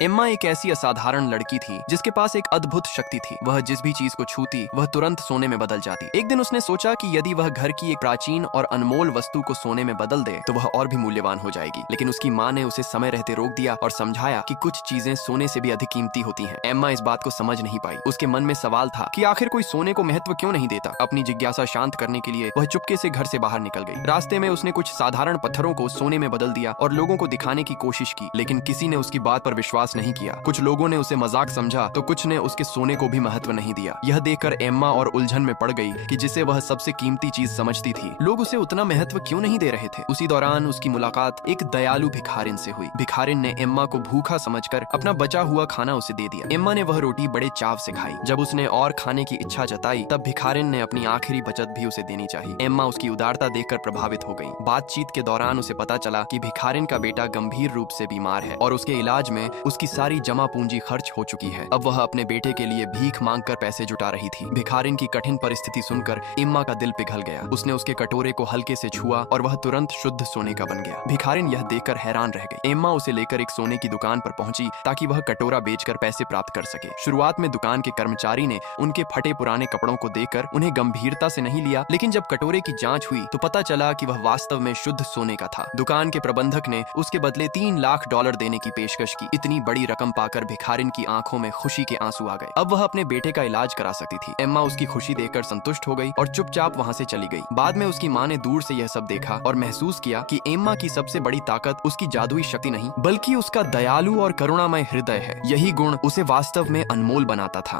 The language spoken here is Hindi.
एम्मा एक ऐसी असाधारण लड़की थी जिसके पास एक अद्भुत शक्ति थी। वह जिस भी चीज को छूती वह तुरंत सोने में बदल जाती। एक दिन उसने सोचा कि यदि वह घर की एक प्राचीन और अनमोल वस्तु को सोने में बदल दे तो वह और भी मूल्यवान हो जाएगी। लेकिन उसकी माँ ने उसे समय रहते रोक दिया और समझाया कि कुछ चीजें सोने से भी अधिक कीमती होती हैं। एम्मा इस बात को समझ नहीं पाई। उसके मन में सवाल था कि आखिर कोई सोने को महत्व क्यों नहीं देता। अपनी जिज्ञासा शांत करने के लिए वह चुपके से घर से बाहर निकल गई। रास्ते में उसने कुछ साधारण पत्थरों को सोने में बदल दिया और लोगों को दिखाने की कोशिश की, लेकिन किसी ने उसकी बात पर विश्वास नहीं किया। कुछ लोगों ने उसे मजाक समझा तो कुछ ने उसके सोने को भी महत्व नहीं दिया। यह देखकर एम्मा और उलझन में पड़ गई कि जिसे वह सबसे कीमती चीज समझती थी, लोग उसे उतना महत्व क्यों नहीं दे रहे थे। उसी दौरान उसकी मुलाकात एक दयालु भिखारिन से हुई। भिखारिन ने एम्मा को भूखा समझकर अपना बचा हुआ खाना उसे दे दिया। एम्मा ने वह रोटी बड़े चाव से खाई। जब उसने और खाने की इच्छा जताई तब भिखारिन ने अपनी आखिरी बचत भी उसे देनी चाहिए। एम्मा उसकी उदारता देखकर प्रभावित हो गई। बातचीत के दौरान उसे पता चला कि भिखारिन का बेटा गंभीर रूप से बीमार है और उसके इलाज में उसकी सारी जमा पूंजी खर्च हो चुकी है। अब वह अपने बेटे के लिए भीख मांगकर पैसे जुटा रही थी। भिखारिन की कठिन परिस्थिति सुनकर एम्मा का दिल पिघल गया। उसने उसके कटोरे को हल्के से छुआ और वह तुरंत शुद्ध सोने का बन गया। भिखारिन यह देखकर हैरान रह गई। एम्मा उसे लेकर एक सोने की दुकान पर पहुंची ताकि वह कटोरा बेचकर पैसे प्राप्त कर सके। शुरुआत में दुकान के कर्मचारी ने उनके फटे पुराने कपड़ों को देखकर उन्हें गंभीरता से नहीं लिया, लेकिन जब कटोरे की जांच हुई तो पता चला कि वह वास्तव में शुद्ध सोने का था। दुकान के प्रबंधक ने उसके बदले $3 लाख देने की पेशकश की। इतनी बड़ी रकम पाकर भिखारिन की आंखों में खुशी के आंसू आ गए। अब वह अपने बेटे का इलाज करा सकती थी। एम्मा उसकी खुशी देखकर संतुष्ट हो गई और चुपचाप वहां से चली गई। बाद में उसकी माँ ने दूर से यह सब देखा और महसूस किया कि एम्मा की सबसे बड़ी ताकत उसकी जादुई शक्ति नहीं बल्कि उसका दयालु और करुणामय हृदय है। यही गुण उसे वास्तव में अनमोल बनाता था।